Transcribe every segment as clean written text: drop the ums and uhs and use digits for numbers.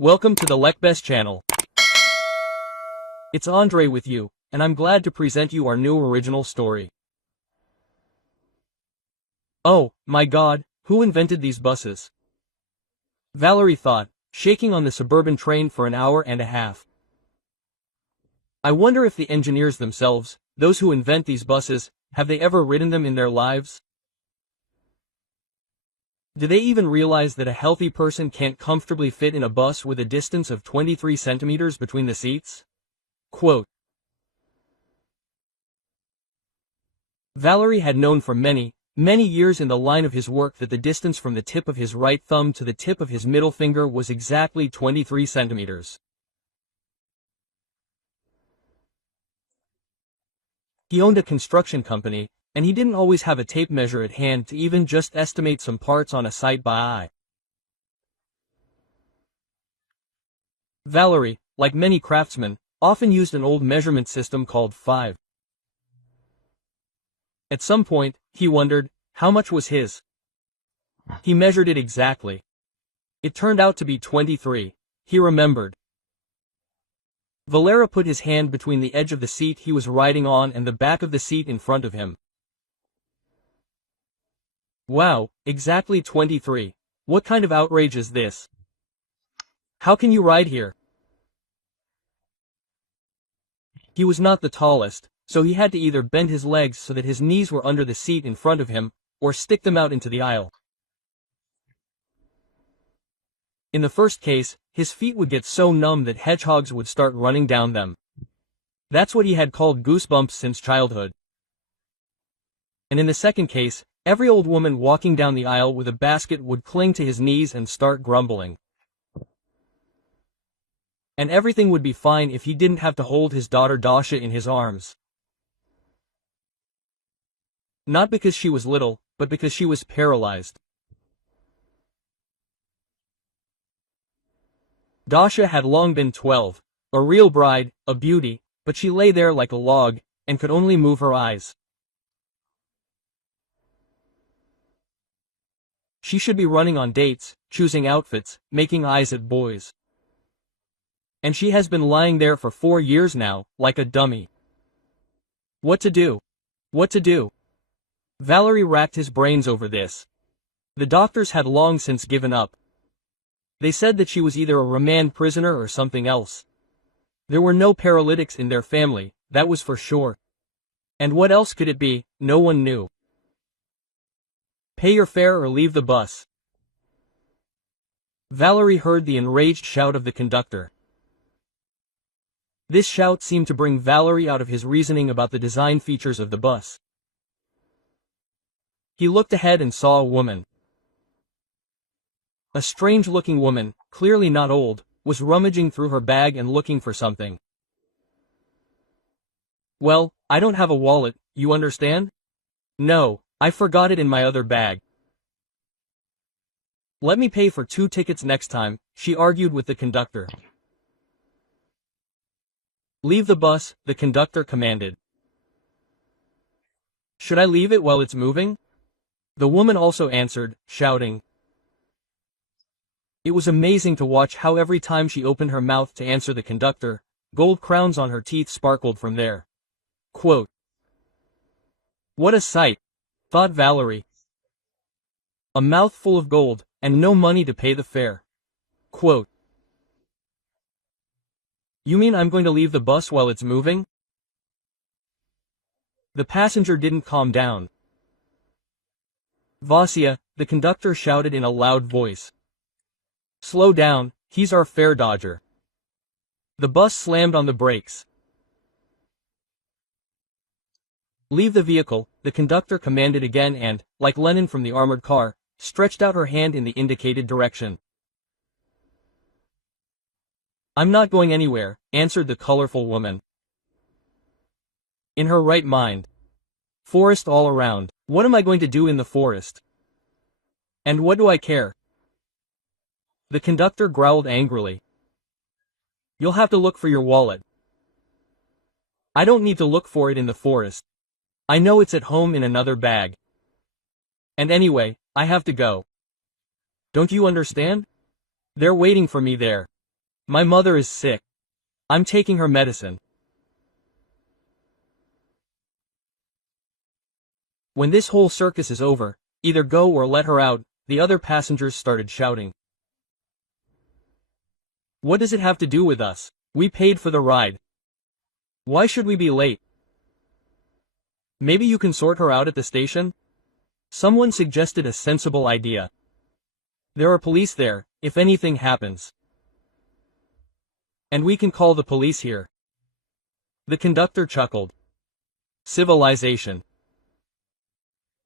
Welcome to the Lekbest channel. It's Andre with you, and I'm glad to present you our new original story. Oh, my God, who invented these buses? Valerie thought, shaking on the suburban train for an hour and a half. I wonder if the engineers themselves, those who invent these buses, have they ever ridden them in their lives? Do they even realize that a healthy person can't comfortably fit in a bus with a distance of 23 centimeters between the seats? Quote. Valerie had known for many years in the line of his work that the distance from the tip of his right thumb to the tip of his middle finger was exactly 23 centimeters. He owned a construction company, and he didn't always have a tape measure at hand to even just estimate some parts on a sight by eye. Valerie, like many craftsmen, often used an old measurement system called 5. At some point, he wondered, how much was his? He measured it exactly. It turned out to be 23, he remembered. Valera put his hand between the edge of the seat he was riding on and the back of the seat in front of him. Wow, exactly 23. What kind of outrage is this? How can you ride here? He was not the tallest, so he had to either bend his legs so that his knees were under the seat in front of him, or stick them out into the aisle. In the first case, his feet would get so numb that hedgehogs would start running down them. That's what he had called goosebumps since childhood. And in the second case, every old woman walking down the aisle with a basket would cling to his knees and start grumbling. And everything would be fine if he didn't have to hold his daughter Dasha in his arms. Not because she was little, but because she was paralyzed. Dasha had long been 12, a real bride, a beauty, but she lay there like a log, and could only move her eyes. She should be running on dates, choosing outfits, making eyes at boys. And she has been lying there for 4 years now, like a dummy. What to do? What to do? Valerie racked his brains over this. The doctors had long since given up. They said that she was either a remand prisoner or something else. There were no paralytics in their family, that was for sure. And what else could it be? No one knew. Pay your fare or leave the bus. Valerie heard the enraged shout of the conductor. This shout seemed to bring Valerie out of his reasoning about the design features of the bus. He looked ahead and saw a woman. A strange-looking woman, clearly not old, was rummaging through her bag and looking for something. Well, I don't have a wallet, you understand? No, I forgot it in my other bag. Let me pay for 2 tickets next time, she argued with the conductor. Leave the bus, the conductor commanded. Should I leave it while it's moving? The woman also answered, shouting. It was amazing to watch how every time she opened her mouth to answer the conductor, gold crowns on her teeth sparkled from there. Quote. What a sight, thought Valerie. A mouth full of gold, and no money to pay the fare. Quote. You mean I'm going to leave the bus while it's moving? The passenger didn't calm down. Vasya, the conductor shouted in a loud voice. Slow down, he's our fare dodger. The bus slammed on the brakes. Leave the vehicle, the conductor commanded again and, like Lenin from the armored car, stretched out her hand in the indicated direction. I'm not going anywhere, answered the colorful woman. In her right mind. Forest all around. What am I going to do in the forest? And what do I care? The conductor growled angrily. You'll have to look for your wallet. I don't need to look for it in the forest. I know it's at home in another bag. And anyway, I have to go. Don't you understand? They're waiting for me there. My mother is sick. I'm taking her medicine. When this whole circus is over, either go or let her out, the other passengers started shouting. What does it have to do with us? We paid for the ride. Why should we be late? Maybe you can sort her out at the station? Someone suggested a sensible idea. There are police there, if anything happens. And we can call the police here. The conductor chuckled. Civilization.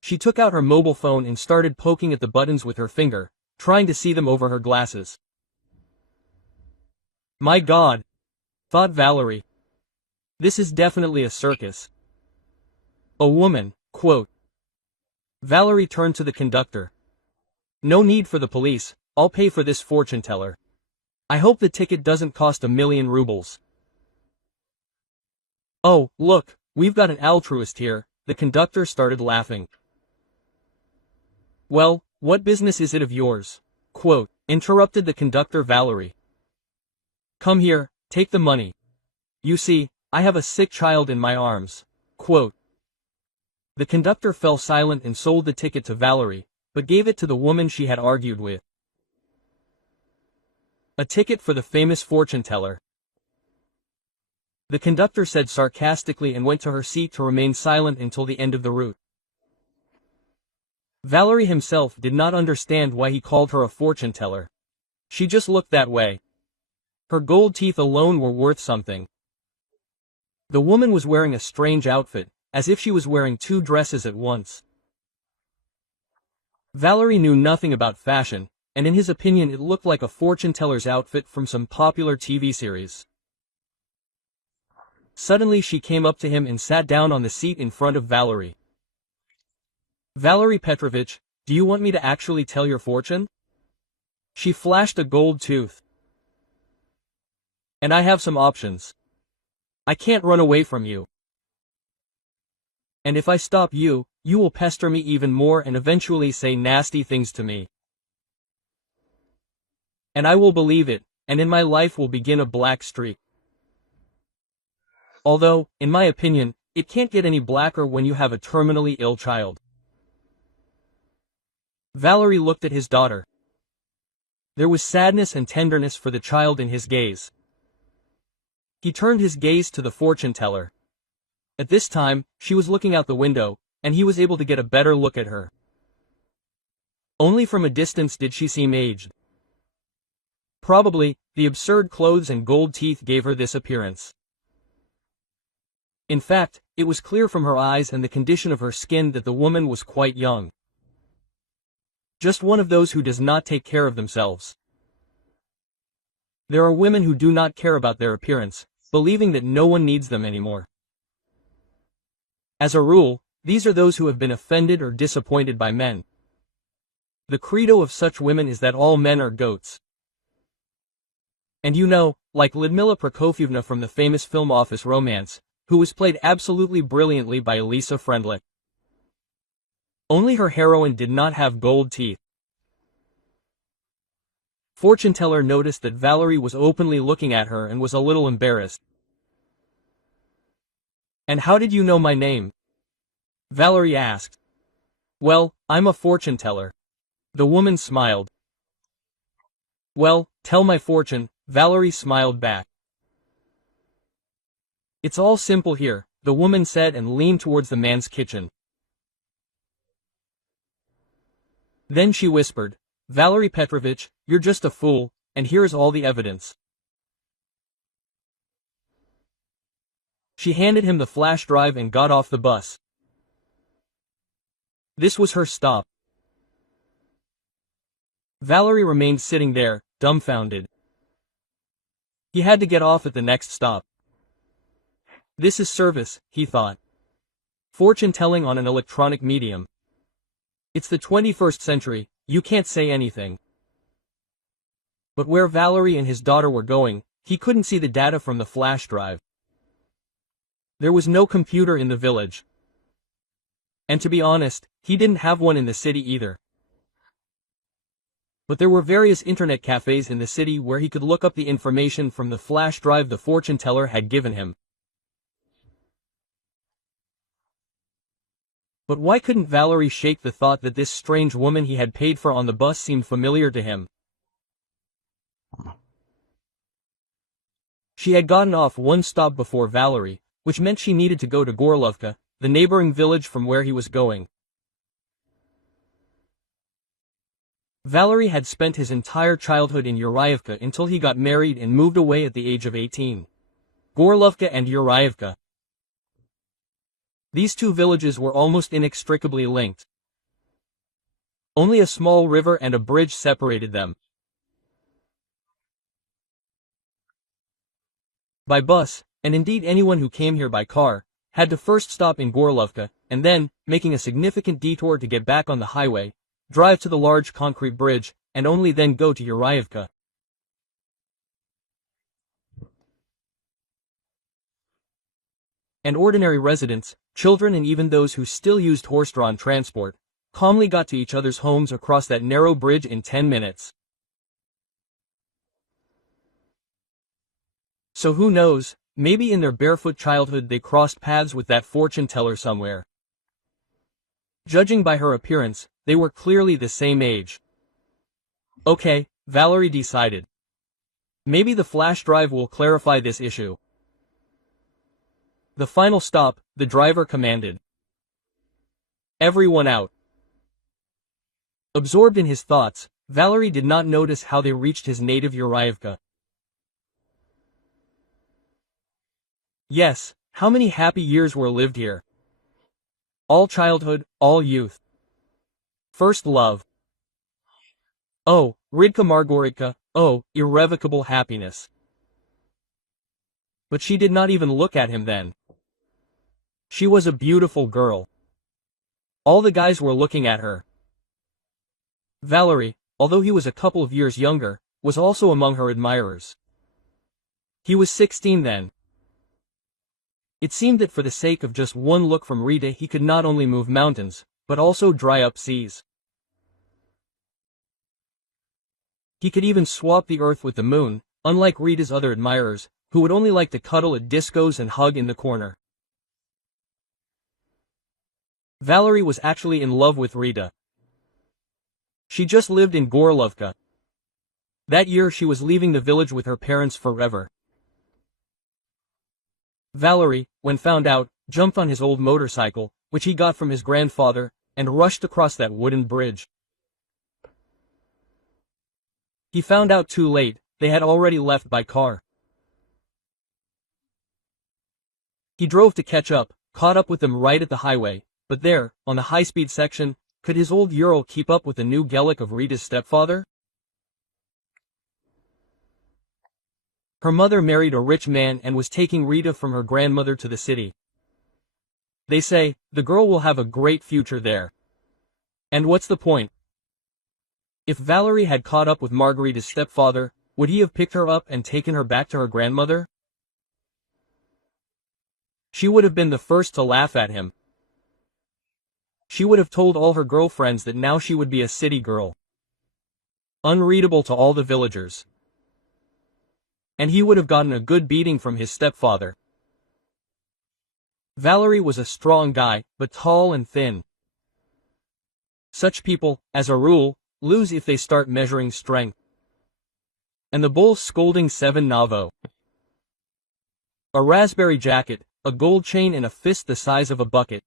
She took out her mobile phone and started poking at the buttons with her finger, trying to see them over her glasses. My God, thought Valerie. This is definitely a circus. A woman, quote. Valerie turned to the conductor. No need for the police, I'll pay for this fortune teller. I hope the ticket doesn't cost 1,000,000 rubles. Oh, look, we've got an altruist here, the conductor started laughing. Well, what business is it of yours? Quote, interrupted the conductor Valerie. Come here, take the money. You see, I have a sick child in my arms. Quote. The conductor fell silent and sold the ticket to Valerie, but gave it to the woman she had argued with. A ticket for the famous fortune teller. The conductor said sarcastically and went to her seat to remain silent until the end of the route. Valerie himself did not understand why he called her a fortune teller. She just looked that way. Her gold teeth alone were worth something. The woman was wearing a strange outfit, as if she was wearing two dresses at once. Valerie knew nothing about fashion, and in his opinion it looked like a fortune teller's outfit from some popular TV series. Suddenly she came up to him and sat down on the seat in front of Valerie. Valerie Petrovich, do you want me to actually tell your fortune? She flashed a gold tooth. And I have some options. I can't run away from you. And if I stop you, you will pester me even more and eventually say nasty things to me. And I will believe it, and in my life will begin a black streak. Although, in my opinion, it can't get any blacker when you have a terminally ill child. Valerie looked at his daughter. There was sadness and tenderness for the child in his gaze. He turned his gaze to the fortune teller. At this time, she was looking out the window, and he was able to get a better look at her. Only from a distance did she seem aged. Probably, the absurd clothes and gold teeth gave her this appearance. In fact, it was clear from her eyes and the condition of her skin that the woman was quite young. Just one of those who does not take care of themselves. There are women who do not care about their appearance, believing that no one needs them anymore. As a rule, these are those who have been offended or disappointed by men. The credo of such women is that all men are goats. And you know, like Lyudmila Prokofievna from the famous film Office Romance, who was played absolutely brilliantly by Elisa Friendlich. Only her heroine did not have gold teeth. Fortune teller noticed that Valerie was openly looking at her and was a little embarrassed. And how did you know my name? Valerie asked. Well, I'm a fortune teller. The woman smiled. Well, tell my fortune, Valerie smiled back. It's all simple here, the woman said and leaned towards the man's kitchen. Then she whispered, Valerie Petrovich, you're just a fool, and here's all the evidence. She handed him the flash drive and got off the bus. This was her stop. Valerie remained sitting there, dumbfounded. He had to get off at the next stop. This is service, he thought. Fortune telling on an electronic medium. It's the 21st century, you can't say anything. But where Valerie and his daughter were going, he couldn't see the data from the flash drive. There was no computer in the village. And to be honest, he didn't have one in the city either. But there were various internet cafes in the city where he could look up the information from the flash drive the fortune teller had given him. But why couldn't Valerie shake the thought that this strange woman he had paid for on the bus seemed familiar to him? She had gotten off one stop before Valerie, which meant she needed to go to Gorlovka, the neighboring village from where he was going. Valerie had spent his entire childhood in Yuraevka until he got married and moved away at the age of 18. Gorlovka and Yuraevka. These two villages were almost inextricably linked. Only a small river and a bridge separated them. By bus, and indeed anyone who came here by car, had to first stop in Gorlovka, and then, making a significant detour to get back on the highway, drive to the large concrete bridge, and only then go to Yuraevka. And ordinary residents, children and even those who still used horse-drawn transport, calmly got to each other's homes across that narrow bridge in 10 minutes. So who knows, maybe in their barefoot childhood they crossed paths with that fortune teller somewhere. Judging by her appearance, they were clearly the same age. Okay, Valerie decided. Maybe the flash drive will clarify this issue. The final stop, the driver commanded. Everyone out. Absorbed in his thoughts, Valerie did not notice how they reached his native Yuraevka. Yes, how many happy years were lived here. All childhood, all youth. First love. Oh, Ridka Margoritka, oh, irrevocable happiness. But she did not even look at him then. She was a beautiful girl. All the guys were looking at her. Valerie, although he was a couple of years younger, was also among her admirers. He was 16 then. It seemed that for the sake of just one look from Rita he could not only move mountains, but also dry up seas. He could even swap the earth with the moon, unlike Rita's other admirers, who would only like to cuddle at discos and hug in the corner. Valerie was actually in love with Rita. She just lived in Gorlovka. That year she was leaving the village with her parents forever. Valerie, when found out, jumped on his old motorcycle, which he got from his grandfather, and rushed across that wooden bridge. He found out too late, they had already left by car. He drove to catch up, caught up with them right at the highway, but there, on the high-speed section, could his old Ural keep up with the new Gelik of Rita's stepfather? Her mother married a rich man and was taking Rita from her grandmother to the city. They say, the girl will have a great future there. And what's the point? If Valerie had caught up with Margarita's stepfather, would he have picked her up and taken her back to her grandmother? She would have been the first to laugh at him. She would have told all her girlfriends that now she would be a city girl. Unreadable to all the villagers. And he would have gotten a good beating from his stepfather. Valerie was a strong guy, but tall and thin. Such people, as a rule, lose if they start measuring strength. And the bull scolding 7 Navo. A raspberry jacket, a gold chain and a fist the size of a bucket.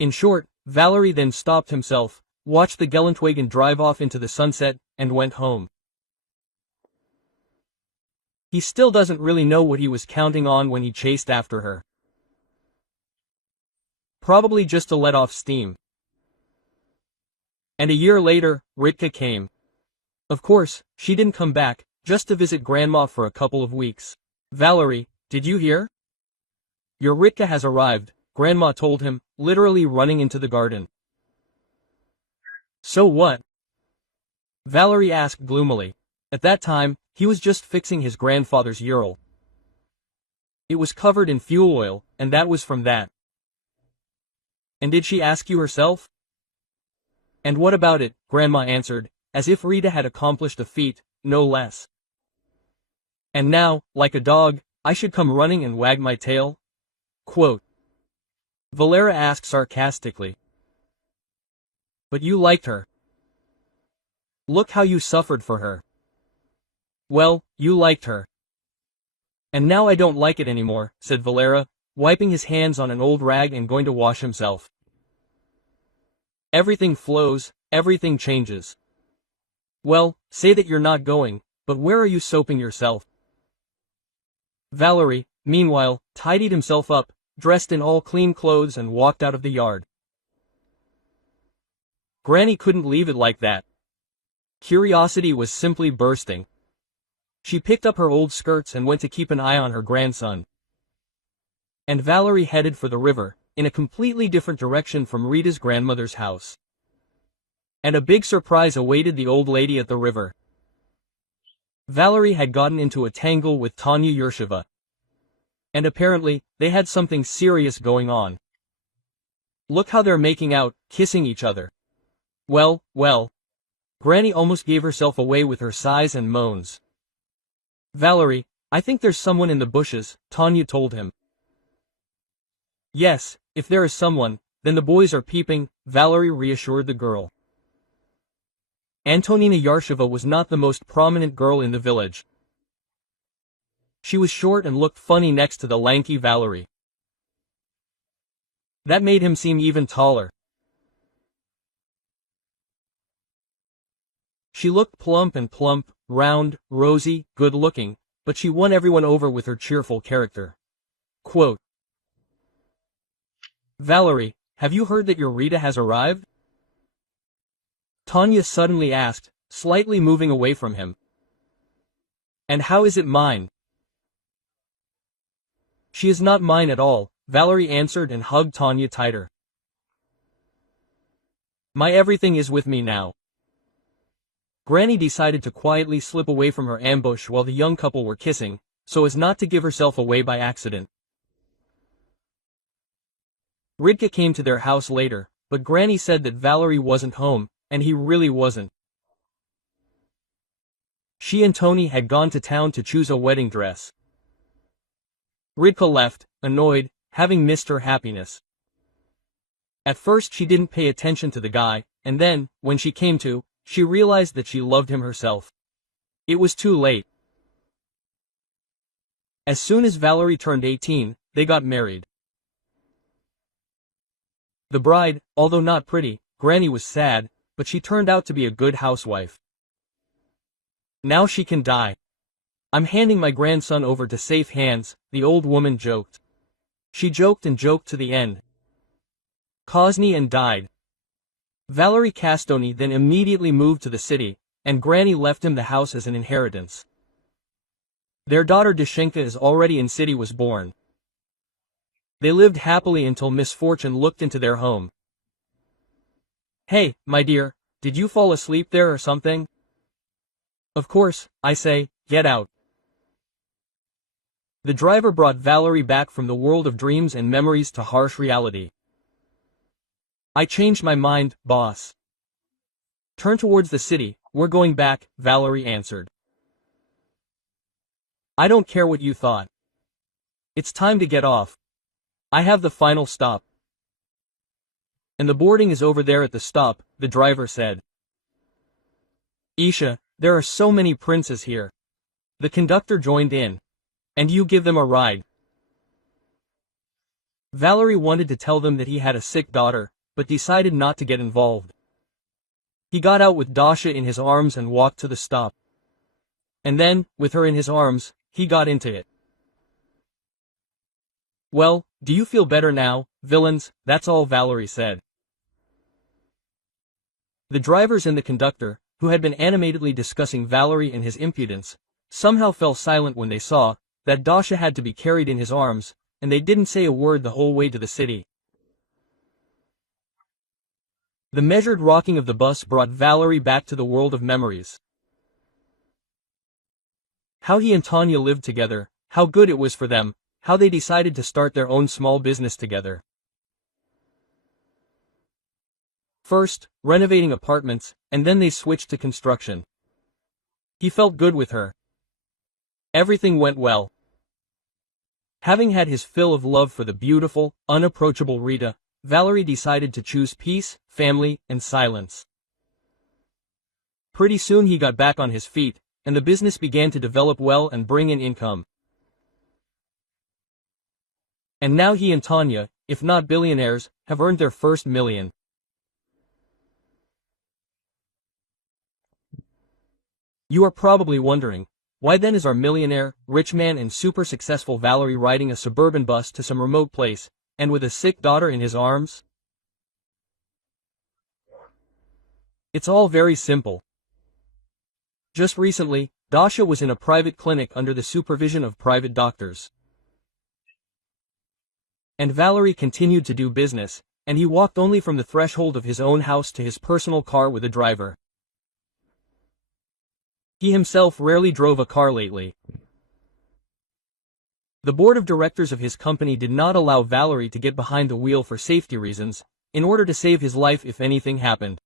In short, Valerie then stopped himself, watched the Geländewagen drive off into the sunset, and went home. He still doesn't really know what he was counting on when he chased after her. Probably just to let off steam. And a year later, Ritka came. Of course, she didn't come back, just to visit Grandma for a couple of weeks. Valerie, did you hear? Your Ritka has arrived, Grandma told him, literally running into the garden. So what? Valerie asked gloomily. At that time, he was just fixing his grandfather's Ural. It was covered in fuel oil, and that was from that. And did she ask you herself? And what about it? Grandma answered, as if Rita had accomplished a feat, no less. And now, like a dog, I should come running and wag my tail? Quote. Valera asked sarcastically. But you liked her. Look how you suffered for her. Well, you liked her. And now I don't like it anymore, said Valera, wiping his hands on an old rag and going to wash himself. Everything flows, everything changes. Well, say that you're not going, but where are you soaping yourself? Valerie, meanwhile, tidied himself up, dressed in all clean clothes and walked out of the yard. Granny couldn't leave it like that. Curiosity was simply bursting. She picked up her old skirts and went to keep an eye on her grandson. And Valerie headed for the river, in a completely different direction from Rita's grandmother's house. And a big surprise awaited the old lady at the river. Valerie had gotten into a tangle with Tanya Yursheva. And apparently, they had something serious going on. Look how they're making out, kissing each other. Well, well. Granny almost gave herself away with her sighs and moans. Valerie, I think there's someone in the bushes, Tanya told him. Yes, if there is someone, then the boys are peeping, Valerie reassured the girl. Antonina Yarsheva was not the most prominent girl in the village. She was short and looked funny next to the lanky Valerie. That made him seem even taller. She looked plump, round, rosy, good-looking, but she won everyone over with her cheerful character. Quote. Valerie, have you heard that your Rita has arrived? Tanya suddenly asked, slightly moving away from him. And how is it mine? She is not mine at all, Valerie answered and hugged Tanya tighter. My everything is with me now. Granny decided to quietly slip away from her ambush while the young couple were kissing, so as not to give herself away by accident. Ridka came to their house later, but Granny said that Valerie wasn't home, and he really wasn't. She and Tony had gone to town to choose a wedding dress. Ridka left, annoyed, having missed her happiness. At first she didn't pay attention to the guy, and then, when she came to, she realized that she loved him herself. It was too late. As soon as Valerie turned 18, they got married. The bride, although not pretty, Granny was sad, but she turned out to be a good housewife. Now she can die. I'm handing my grandson over to safe hands, the old woman joked. She joked and joked to the end. Kosny and died. Valerie Castoni then immediately moved to the city, and Granny left him the house as an inheritance. Their daughter Dashenka is already in city was born. They lived happily until misfortune looked into their home. Hey, my dear, did you fall asleep there or something? Of course, I say, get out. The driver brought Valerie back from the world of dreams and memories to harsh reality. I changed my mind, boss. Turn towards the city, we're going back, Valerie answered. I don't care what you thought. It's time to get off. I have the final stop. And the boarding is over there at the stop, the driver said. Isha, there are so many princes here. The conductor joined in. And you give them a ride. Valerie wanted to tell them that he had a sick daughter, but decided not to get involved. He got out with Dasha in his arms and walked to the stop. And then, with her in his arms, he got into it. Well, do you feel better now, villains? That's all Valerie said. The drivers and the conductor, who had been animatedly discussing Valerie and his impudence, somehow fell silent when they saw that Dasha had to be carried in his arms, and they didn't say a word the whole way to the city. The measured rocking of the bus brought Valerie back to the world of memories. How he and Tanya lived together, how good it was for them, how they decided to start their own small business together. First, renovating apartments, and then they switched to construction. He felt good with her. Everything went well. Having had his fill of love for the beautiful, unapproachable Rita, Valerie decided to choose peace, family, and silence. Pretty soon he got back on his feet, and the business began to develop well and bring in income. And now he and Tanya, if not billionaires, have earned their first million. You are probably wondering, why then is our millionaire, rich man and super successful Valerie riding a suburban bus to some remote place, and with a sick daughter in his arms? It's all very simple. Just recently, Dasha was in a private clinic under the supervision of private doctors. And Valerie continued to do business, and he walked only from the threshold of his own house to his personal car with a driver. He himself rarely drove a car lately. The board of directors of his company did not allow Valerie to get behind the wheel for safety reasons, in order to save his life if anything happened.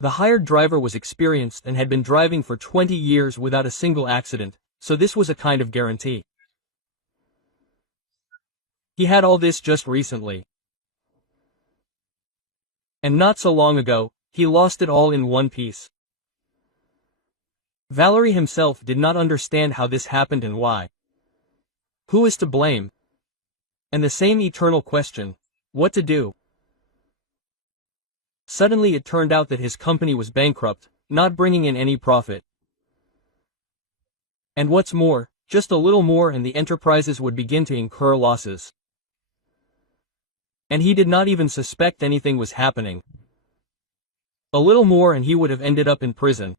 The hired driver was experienced and had been driving for 20 years without a single accident, so this was a kind of guarantee. He had all this just recently. And not so long ago, he lost it all in one piece. Valerie himself did not understand how this happened and why. Who is to blame? And the same eternal question, what to do? Suddenly it turned out that his company was bankrupt, not bringing in any profit. And what's more, just a little more and the enterprises would begin to incur losses. And he did not even suspect anything was happening. A little more and he would have ended up in prison.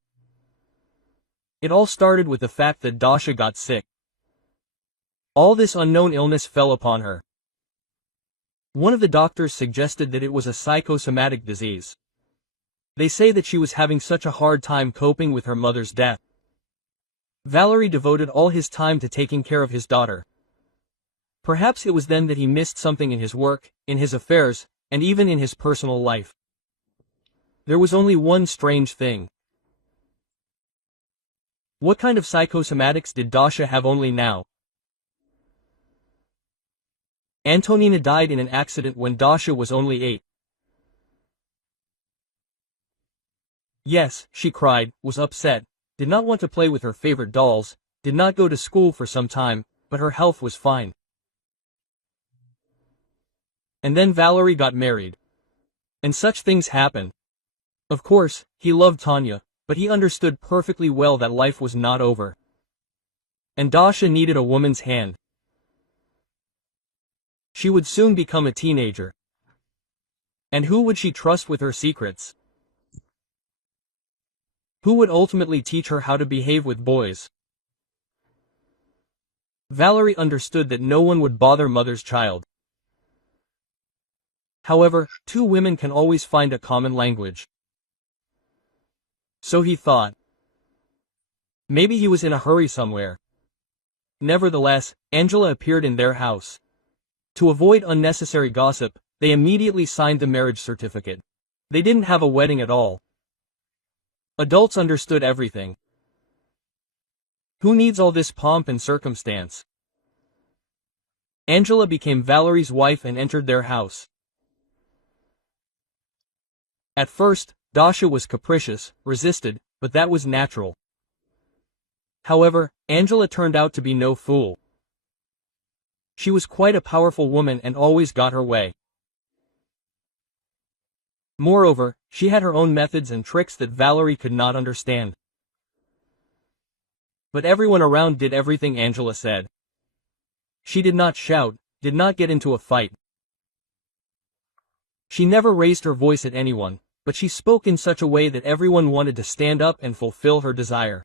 It all started with the fact that Dasha got sick. All this unknown illness fell upon her. One of the doctors suggested that it was a psychosomatic disease. They say that she was having such a hard time coping with her mother's death. Valerie devoted all his time to taking care of his daughter. Perhaps it was then that he missed something in his work, in his affairs, and even in his personal life. There was only one strange thing. What kind of psychosomatics did Dasha have only now? Antonina died in an accident when Dasha was only 8. Yes, she cried, was upset, did not want to play with her favorite dolls, did not go to school for some time, but her health was fine. And then Valerie got married. And such things happen. Of course, he loved Tanya, but he understood perfectly well that life was not over. And Dasha needed a woman's hand. She would soon become a teenager. And who would she trust with her secrets? Who would ultimately teach her how to behave with boys? Valerie understood that no one would bother mother's child. However, two women can always find a common language. So he thought. Maybe he was in a hurry somewhere. Nevertheless, Angela appeared in their house. To avoid unnecessary gossip, they immediately signed the marriage certificate. They didn't have a wedding at all. Adults understood everything. Who needs all this pomp and circumstance? Angela became Valerie's wife and entered their house. At first, Dasha was capricious, resisted, but that was natural. However, Angela turned out to be no fool. She was quite a powerful woman and always got her way. Moreover, she had her own methods and tricks that Valerie could not understand. But everyone around did everything Angela said. She did not shout, did not get into a fight. She never raised her voice at anyone, but she spoke in such a way that everyone wanted to stand up and fulfill her desire.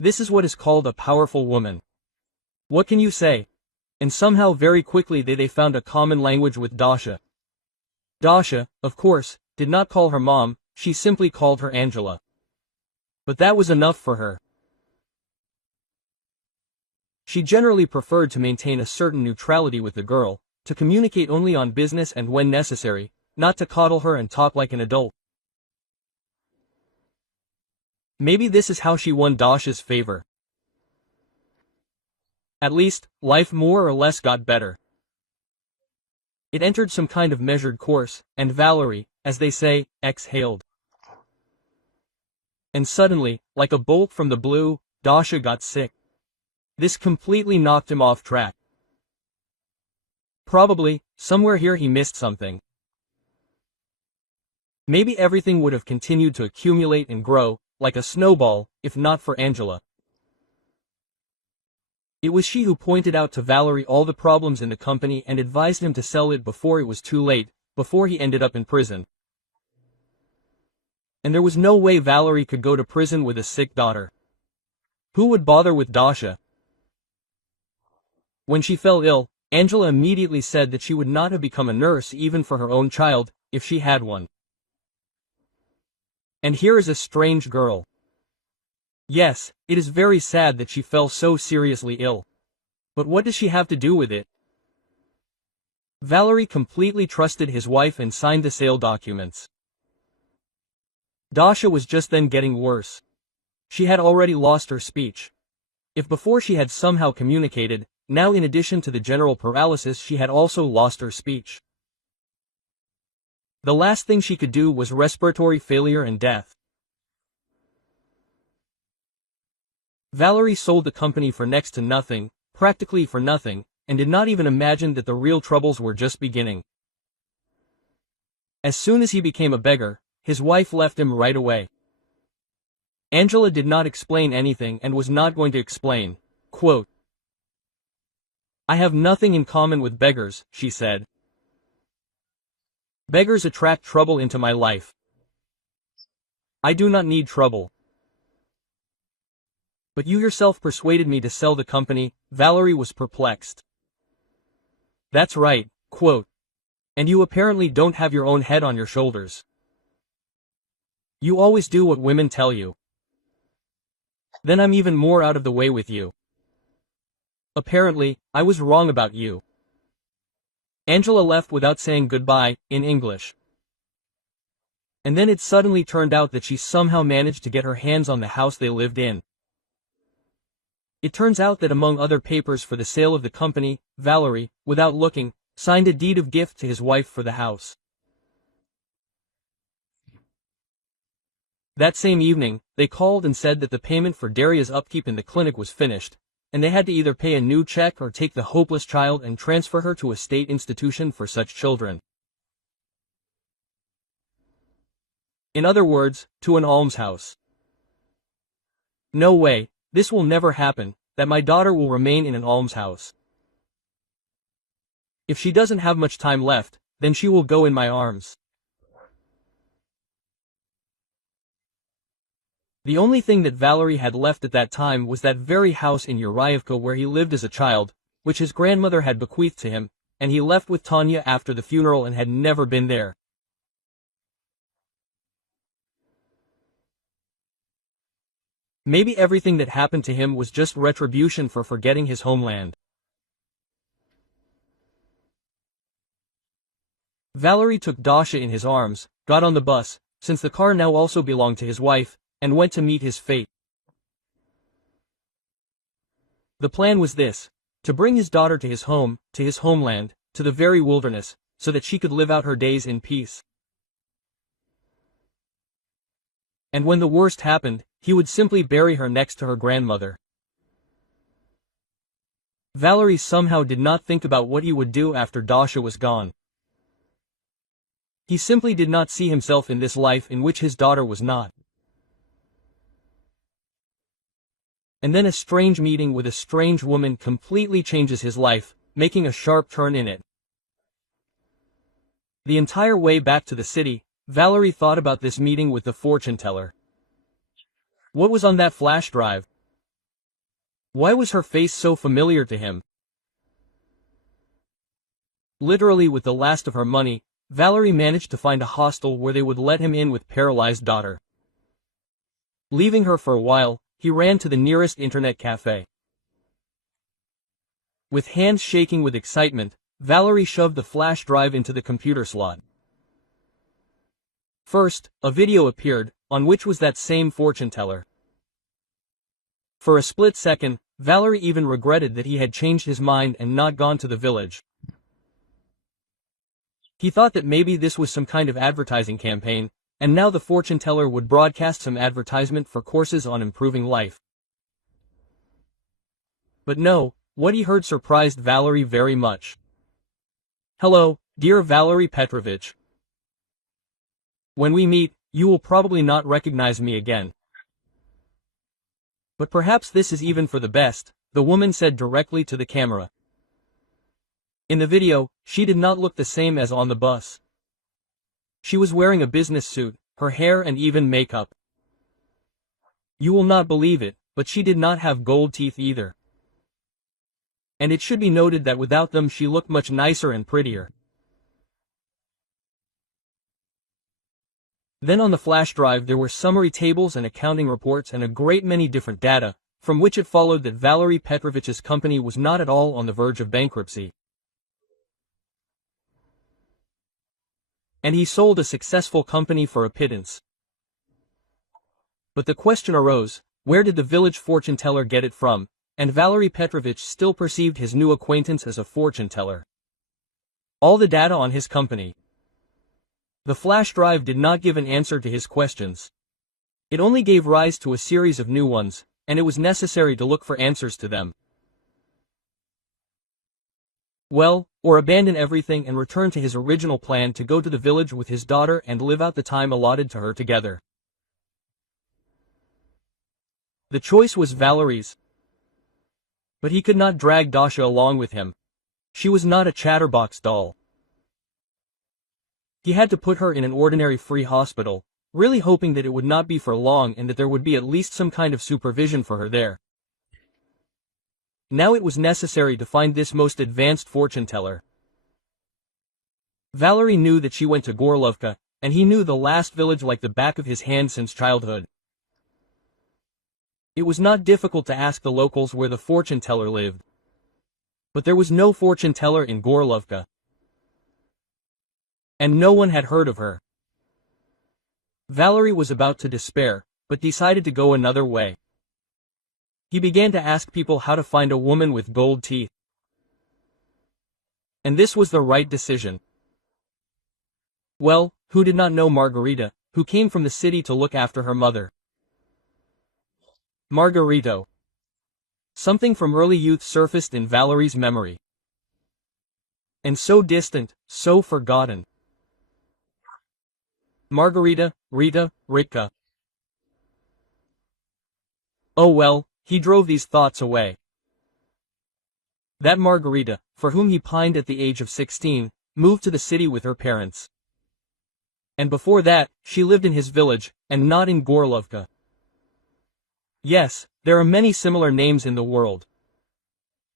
This is what is called a powerful woman. What can you say? And somehow very quickly they found a common language with Dasha. Dasha, of course, did not call her mom, she simply called her Angela. But that was enough for her. She generally preferred to maintain a certain neutrality with the girl, to communicate only on business and when necessary, not to coddle her and talk like an adult. Maybe this is how she won Dasha's favor. At least, life more or less got better. It entered some kind of measured course, and Valerie, as they say, exhaled. And suddenly, like a bolt from the blue, Dasha got sick. This completely knocked him off track. Probably, somewhere here he missed something. Maybe everything would have continued to accumulate and grow, like a snowball, if not for Angela. It was she who pointed out to Valerie all the problems in the company and advised him to sell it before it was too late, before he ended up in prison. And there was no way Valerie could go to prison with a sick daughter. Who would bother with Dasha? When she fell ill, Angela immediately said that she would not have become a nurse even for her own child, if she had one. And here is a strange girl. Yes, it is very sad that she fell so seriously ill. But what does she have to do with it? Valerie completely trusted his wife and signed the sale documents. Dasha was just then getting worse. She had already lost her speech. If before she had somehow communicated, now in addition to the general paralysis she had also lost her speech. The last thing she could do was respiratory failure and death. Valerie sold the company for next to nothing, practically for nothing, and did not even imagine that the real troubles were just beginning. As soon as he became a beggar, his wife left him right away. Angela did not explain anything and was not going to explain. Quote, "I have nothing in common with beggars," she said. "Beggars attract trouble into my life. I do not need trouble. But you yourself persuaded me to sell the company." Valerie was perplexed. "That's right," quote, "and you apparently don't have your own head on your shoulders. You always do what women tell you. Then I'm even more out of the way with you. Apparently, I was wrong about you." Angela left without saying goodbye, in English. And then it suddenly turned out that she somehow managed to get her hands on the house they lived in. It turns out that among other papers for the sale of the company, Valerie, without looking, signed a deed of gift to his wife for the house. That same evening, they called and said that the payment for Daria's upkeep in the clinic was finished, and they had to either pay a new check or take the hopeless child and transfer her to a state institution for such children. In other words, to an almshouse. No way, this will never happen, that my daughter will remain in an almshouse. If she doesn't have much time left, then she will go in my arms. The only thing that Valerie had left at that time was that very house in Urievka where he lived as a child, which his grandmother had bequeathed to him, and he left with Tanya after the funeral and had never been there. Maybe everything that happened to him was just retribution for forgetting his homeland. Valerie took Dasha in his arms, got on the bus, since the car now also belonged to his wife, and went to meet his fate. The plan was this: to bring his daughter to his home, to his homeland, to the very wilderness, so that she could live out her days in peace. And when the worst happened, he would simply bury her next to her grandmother. Valerie somehow did not think about what he would do after Dasha was gone. He simply did not see himself in this life in which his daughter was not. And then a strange meeting with a strange woman completely changes his life, making a sharp turn in it. The entire way back to the city, Valerie thought about this meeting with the fortune teller. What was on that flash drive? Why was her face so familiar to him? Literally with the last of her money, Valerie managed to find a hostel where they would let him in with paralyzed daughter. Leaving her for a while, he ran to the nearest internet cafe. With hands shaking with excitement, Valerie shoved the flash drive into the computer slot. First, a video appeared, on which was that same fortune teller. For a split second, Valerie even regretted that he had changed his mind and not gone to the village. He thought that maybe this was some kind of advertising campaign, and now the fortune teller would broadcast some advertisement for courses on improving life. But no, what he heard surprised Valerie very much. "Hello, dear Valerie Petrovich. When we meet, you will probably not recognize me again. But perhaps this is even for the best," the woman said directly to the camera. In the video, she did not look the same as on the bus. She was wearing a business suit, her hair and even makeup. You will not believe it, but she did not have gold teeth either. And it should be noted that without them she looked much nicer and prettier. Then on the flash drive there were summary tables and accounting reports and a great many different data, from which it followed that Valerie Petrovich's company was not at all on the verge of bankruptcy. And he sold a successful company for a pittance. But the question arose, where did the village fortune teller get it from? And Valerie Petrovich still perceived his new acquaintance as a fortune teller. All the data on his company. The flash drive did not give an answer to his questions. It only gave rise to a series of new ones, and it was necessary to look for answers to them. Well, or abandon everything and return to his original plan to go to the village with his daughter and live out the time allotted to her together. The choice was Valerie's. But he could not drag Dasha along with him. She was not a chatterbox doll. He had to put her in an ordinary free hospital, really hoping that it would not be for long and that there would be at least some kind of supervision for her there. Now it was necessary to find this most advanced fortune teller. Valerie knew that she went to Gorlovka, and he knew the last village like the back of his hand since childhood. It was not difficult to ask the locals where the fortune teller lived. But there was no fortune teller in Gorlovka. And no one had heard of her. Valerie was about to despair, but decided to go another way. He began to ask people how to find a woman with gold teeth. And this was the right decision. Well, who did not know Margarita, who came from the city to look after her mother? Margarito. Something from early youth surfaced in Valerie's memory. And so distant, so forgotten. Margarita, Rita, Ritka. Oh well, he drove these thoughts away. That Margarita, for whom he pined at the age of 16, moved to the city with her parents. And before that, she lived in his village, and not in Gorlovka. Yes, there are many similar names in the world.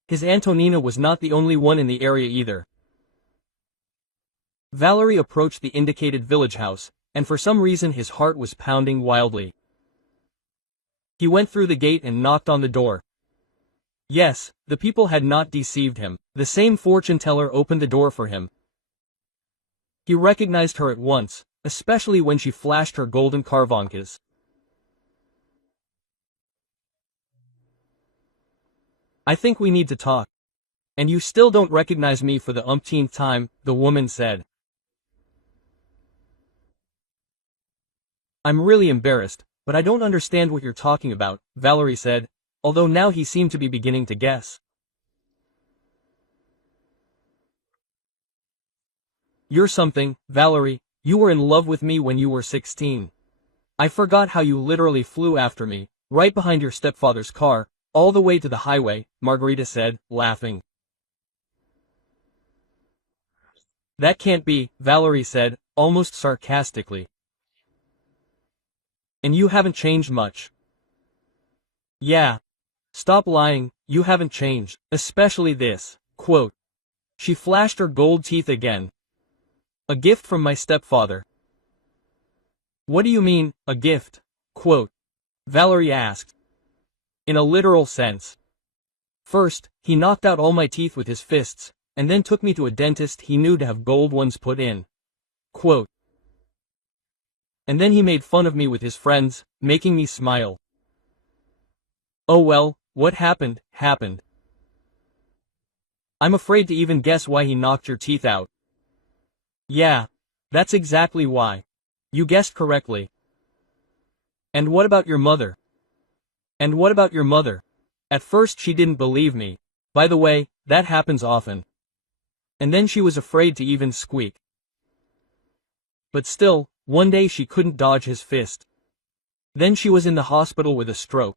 His Antonina was not the only one in the area either. Valerie approached the indicated village house, and for some reason his heart was pounding wildly. He went through the gate and knocked on the door. Yes, the people had not deceived him. The same fortune teller opened the door for him. He recognized her at once, especially when she flashed her golden carvonkas. I think we need to talk. And you still don't recognize me for the umpteenth time, the woman said. I'm really embarrassed, but I don't understand what you're talking about, Valerie said, although now he seemed to be beginning to guess. You're something, Valerie. You were in love with me when you were 16. I forgot how you literally flew after me, right behind your stepfather's car, all the way to the highway, Margarita said, laughing. That can't be, Valerie said, almost sarcastically. And you haven't changed much. Yeah. Stop lying, you haven't changed, especially this, quote. She flashed her gold teeth again. A gift from my stepfather. What do you mean, a gift? Quote. Valerie asked. In a literal sense. First, he knocked out all my teeth with his fists, and then took me to a dentist he knew to have gold ones put in. Quote. And then he made fun of me with his friends, making me smile. Oh well, what happened, happened. I'm afraid to even guess why he knocked your teeth out. Yeah, that's exactly why. You guessed correctly. And what about your mother? And what about your mother? At first she didn't believe me. By the way, that happens often. And then she was afraid to even squeak. But still, one day she couldn't dodge his fist. Then she was in the hospital with a stroke.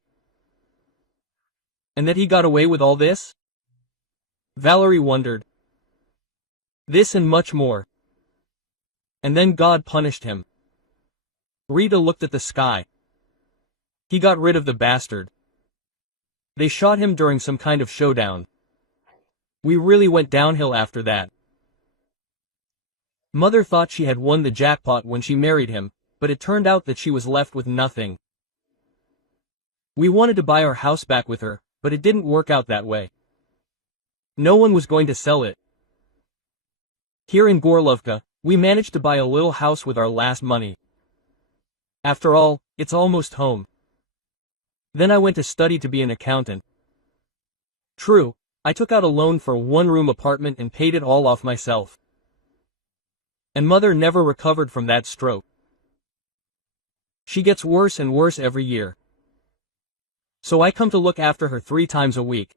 And that he got away with all this? Valerie wondered. This and much more. And then God punished him. Rita looked at the sky. He got rid of the bastard. They shot him during some kind of showdown. We really went downhill after that. Mother thought she had won the jackpot when she married him, but it turned out that she was left with nothing. We wanted to buy our house back with her, but it didn't work out that way. No one was going to sell it. Here in Gorlovka, we managed to buy a little house with our last money. After all, it's almost home. Then I went to study to be an accountant. True, I took out a loan for a one-room apartment and paid it all off myself. And Mother never recovered from that stroke. She gets worse and worse every year. So I come to look after her 3 times a week.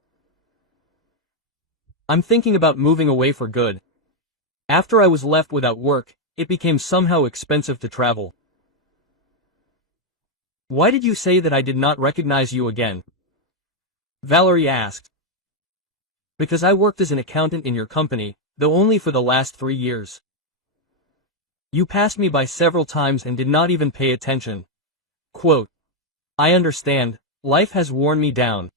I'm thinking about moving away for good. After I was left without work, it became somehow expensive to travel. Why did you say that I did not recognize you again? Valerie asked. Because I worked as an accountant in your company, though only for the last 3 years. You passed me by several times and did not even pay attention. Quote. I understand, life has worn me down.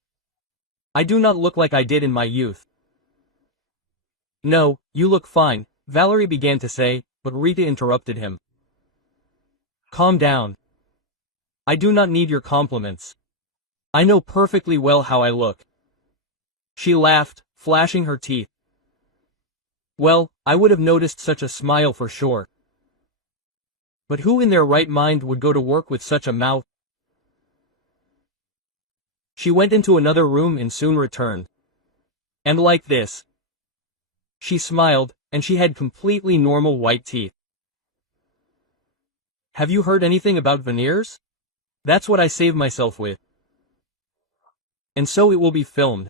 I do not look like I did in my youth. No, you look fine, Valerie began to say, but Rita interrupted him. Calm down. I do not need your compliments. I know perfectly well how I look. She laughed, flashing her teeth. Well, I would have noticed such a smile for sure. But who in their right mind would go to work with such a mouth? She went into another room and soon returned. And like this. She smiled, and she had completely normal white teeth. Have you heard anything about veneers? That's what I save myself with. And so it will be filmed.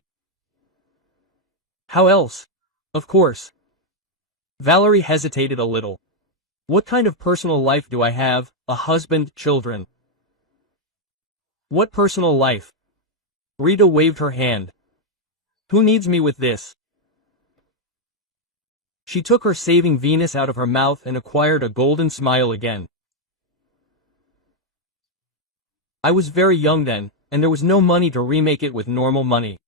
How else? Of course. Valerie hesitated a little. What kind of personal life do I have? A husband, children. What personal life? Rita waved her hand. Who needs me with this? She took her saving Venus out of her mouth and acquired a golden smile again. I was very young then, and there was no money to remake it with normal money.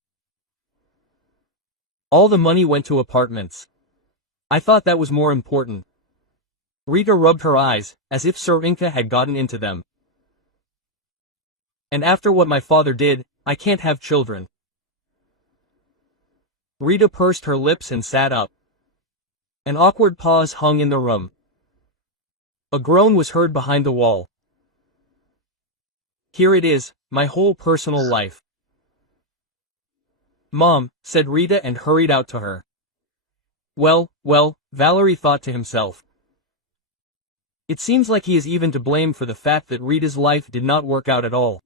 All the money went to apartments. I thought that was more important. Rita rubbed her eyes, as if Serinka had gotten into them. And after what my father did, I can't have children. Rita pursed her lips and sat up. An awkward pause hung in the room. A groan was heard behind the wall. Here it is, my whole personal life. Mom, said Rita and hurried out to her. Well, Valerie thought to himself. It seems like he is even to blame for the fact that Rita's life did not work out at all.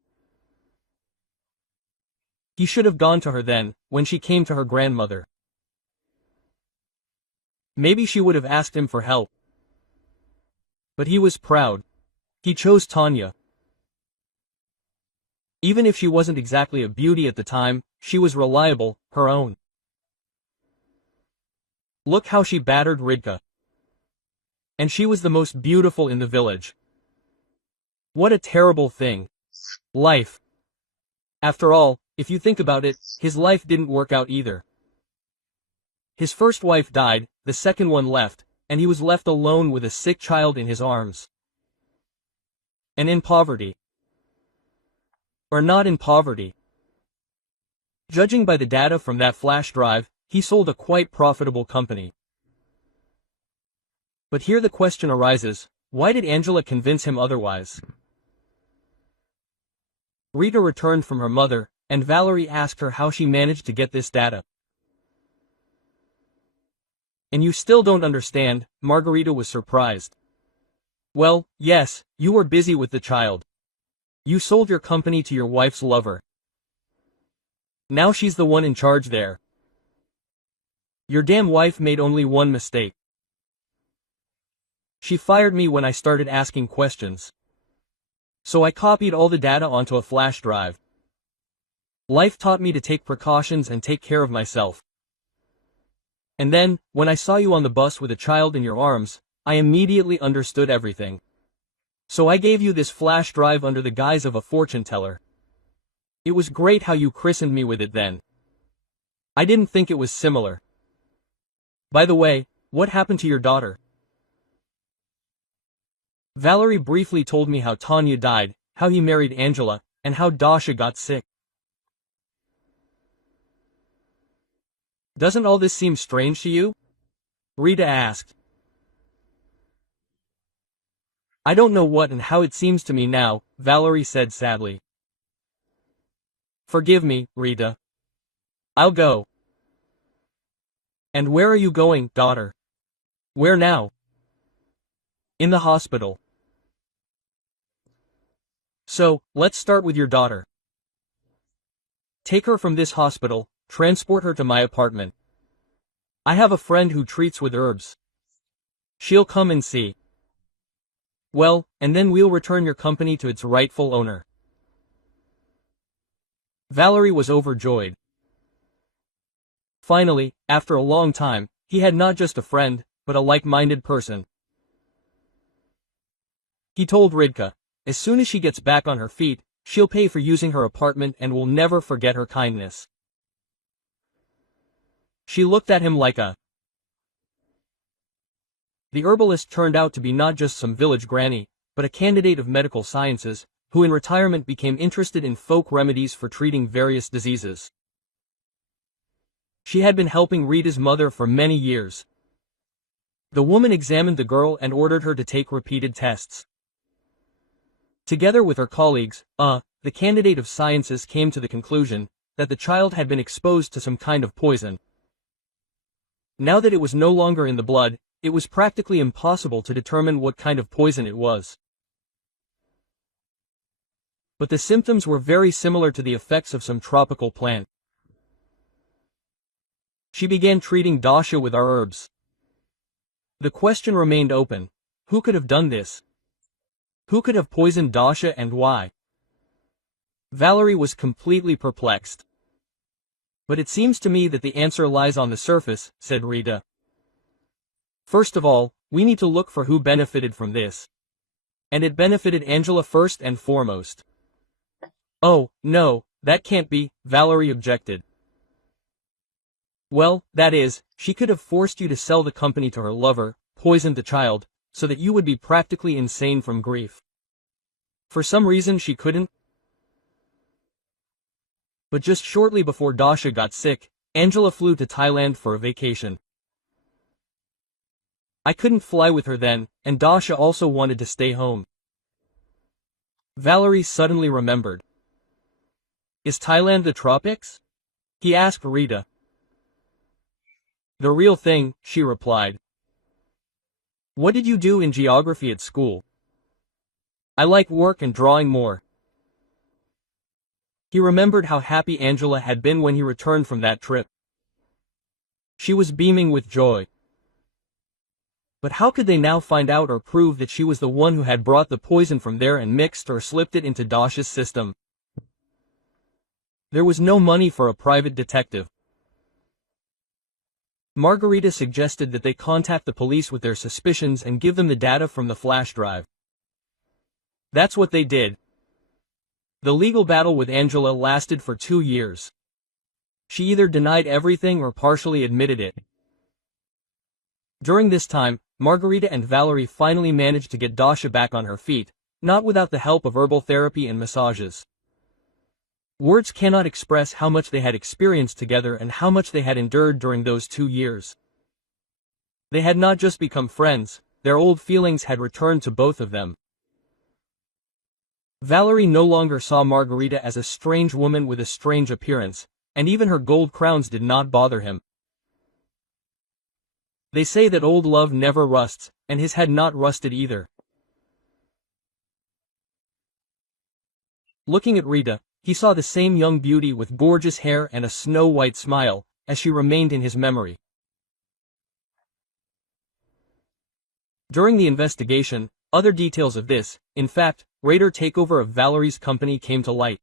He should have gone to her then, when she came to her grandmother. Maybe she would have asked him for help. But he was proud. He chose Tanya. Even if she wasn't exactly a beauty at the time, she was reliable, her own. Look how she battered Ridka. And she was the most beautiful in the village. What a terrible thing. Life. After all, if you think about it, his life didn't work out either. His first wife died, the second one left, and he was left alone with a sick child in his arms. And in poverty. Or not in poverty. Judging by the data from that flash drive, he sold a quite profitable company. But here the question arises, why did Angela convince him otherwise? Rita returned from her mother, and Valerie asked her how she managed to get this data. And you still don't understand, Margarita was surprised. Well, yes, you were busy with the child. You sold your company to your wife's lover. Now she's the one in charge there. Your damn wife made only one mistake. She fired me when I started asking questions. So I copied all the data onto a flash drive. Life taught me to take precautions and take care of myself. And then, when I saw you on the bus with a child in your arms, I immediately understood everything. So I gave you this flash drive under the guise of a fortune teller. It was great how you christened me with it then. I didn't think it was similar. By the way, what happened to your daughter? Valerie briefly told me how Tanya died, how he married Angela, and how Dasha got sick. Doesn't all this seem strange to you? Rita asked. I don't know what and how it seems to me now, Valerie said sadly. Forgive me, Rita. I'll go. And where are you going, daughter? Where now? In the hospital. So, let's start with your daughter. Take her from this hospital, transport her to my apartment. I have a friend who treats with herbs. She'll come and see. Well, and then we'll return your company to its rightful owner. Valerie was overjoyed. Finally, after a long time, he had not just a friend, but a like-minded person. He told Ridka, as soon as she gets back on her feet, she'll pay for using her apartment and will never forget her kindness. She looked at him like a... The herbalist turned out to be not just some village granny, but a candidate of medical sciences, who in retirement became interested in folk remedies for treating various diseases. She had been helping Rita's mother for many years. The woman examined the girl and ordered her to take repeated tests. Together with her colleagues, the candidate of sciences came to the conclusion that the child had been exposed to some kind of poison. Now that it was no longer in the blood, it was practically impossible to determine what kind of poison it was. But the symptoms were very similar to the effects of some tropical plant. She began treating Dasha with our herbs. The question remained open: who could have done this? Who could have poisoned Dasha and why? Valerie was completely perplexed. But it seems to me that the answer lies on the surface, said Rita. First of all, we need to look for who benefited from this. And it benefited Angela first and foremost. Oh, no, that can't be, Valerie objected. Well, that is, she could have forced you to sell the company to her lover, poisoned the child, so that you would be practically insane from grief. For some reason she couldn't. But just shortly before Dasha got sick, Angela flew to Thailand for a vacation. I couldn't fly with her then, and Dasha also wanted to stay home. Valerie suddenly remembered. Is Thailand the tropics? He asked Rita. The real thing, she replied. What did you do in geography at school? I like work and drawing more. He remembered how happy Angela had been when he returned from that trip. She was beaming with joy. But how could they now find out or prove that she was the one who had brought the poison from there and mixed or slipped it into Dasha's system? There was no money for a private detective. Margarita suggested that they contact the police with their suspicions and give them the data from the flash drive. That's what they did. The legal battle with Angela lasted for 2 years. She either denied everything or partially admitted it. During this time, Margarita and Valerie finally managed to get Dasha back on her feet, not without the help of herbal therapy and massages. Words cannot express how much they had experienced together and how much they had endured during those 2 years. They had not just become friends, their old feelings had returned to both of them. Valerie no longer saw Margarita as a strange woman with a strange appearance, and even her gold crowns did not bother him. They say that old love never rusts, and his had not rusted either. Looking at Rita, he saw the same young beauty with gorgeous hair and a snow-white smile, as she remained in his memory. During the investigation, other details of this, in fact, greater takeover of Valerie's company came to light.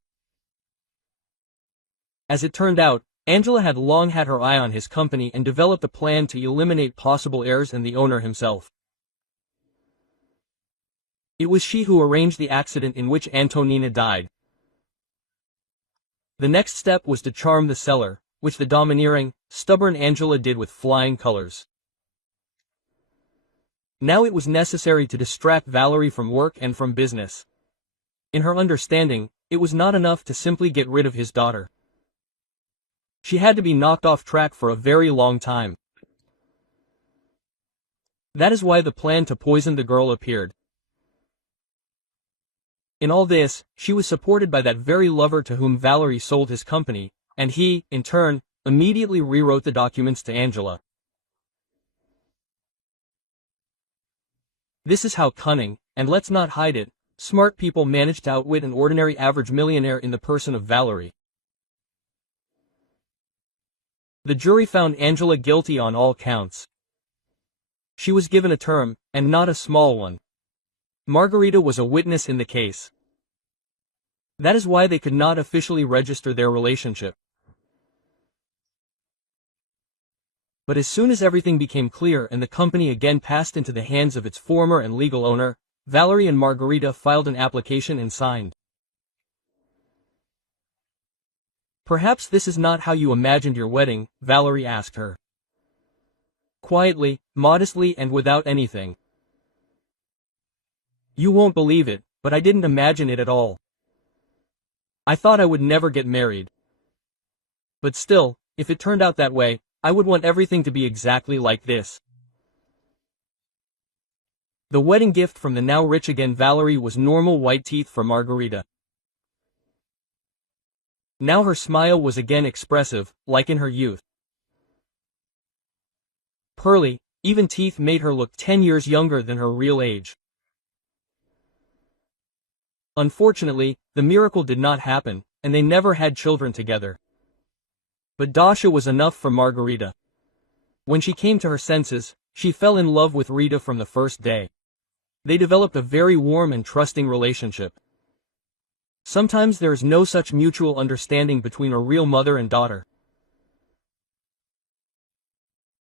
As it turned out, Angela had long had her eye on his company and developed a plan to eliminate possible heirs and the owner himself. It was she who arranged the accident in which Antonina died. The next step was to charm the seller, which the domineering, stubborn Angela did with flying colors. Now it was necessary to distract Valerie from work and from business. In her understanding, it was not enough to simply get rid of his daughter. She had to be knocked off track for a very long time. That is why the plan to poison the girl appeared. In all this, she was supported by that very lover to whom Valerie sold his company, and he, in turn, immediately rewrote the documents to Angela. This is how cunning, and let's not hide it, smart people manage to outwit an ordinary average millionaire in the person of Valerie. The jury found Angela guilty on all counts. She was given a term, and not a small one. Margarita was a witness in the case. That is why they could not officially register their relationship. But as soon as everything became clear and the company again passed into the hands of its former and legal owner, Valerie and Margarita filed an application and signed. "Perhaps this is not how you imagined your wedding," Valerie asked her. Quietly, modestly, and without anything. "You won't believe it, but I didn't imagine it at all. I thought I would never get married. But still, if it turned out that way, I would want everything to be exactly like this." The wedding gift from the now rich again Valerie was normal white teeth for Margarita. Now her smile was again expressive, like in her youth. Pearly, even teeth made her look 10 years younger than her real age. Unfortunately, the miracle did not happen, and they never had children together. But Dasha was enough for Margarita. When she came to her senses, she fell in love with Rita from the first day. They developed a very warm and trusting relationship. Sometimes there is no such mutual understanding between a real mother and daughter.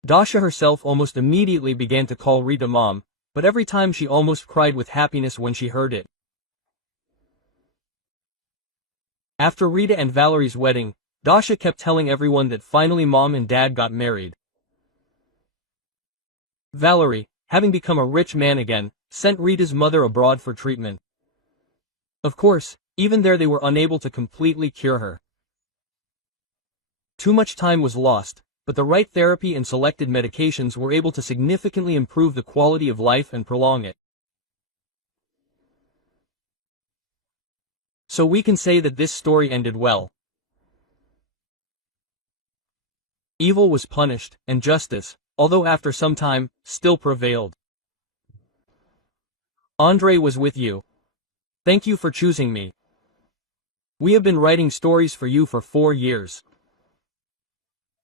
Dasha herself almost immediately began to call Rita Mom, but every time she almost cried with happiness when she heard it. After Rita and Valerie's wedding, Dasha kept telling everyone that finally Mom and Dad got married. Valerie, having become a rich man again, sent Rita's mother abroad for treatment. Of course, even there they were unable to completely cure her. Too much time was lost, but the right therapy and selected medications were able to significantly improve the quality of life and prolong it. So we can say that this story ended well. Evil was punished, and justice, although after some time, still prevailed. Andre was with you. Thank you for choosing me. We have been writing stories for you for 4 years.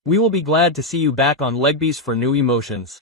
We will be glad to see you back on Legbees for new emotions.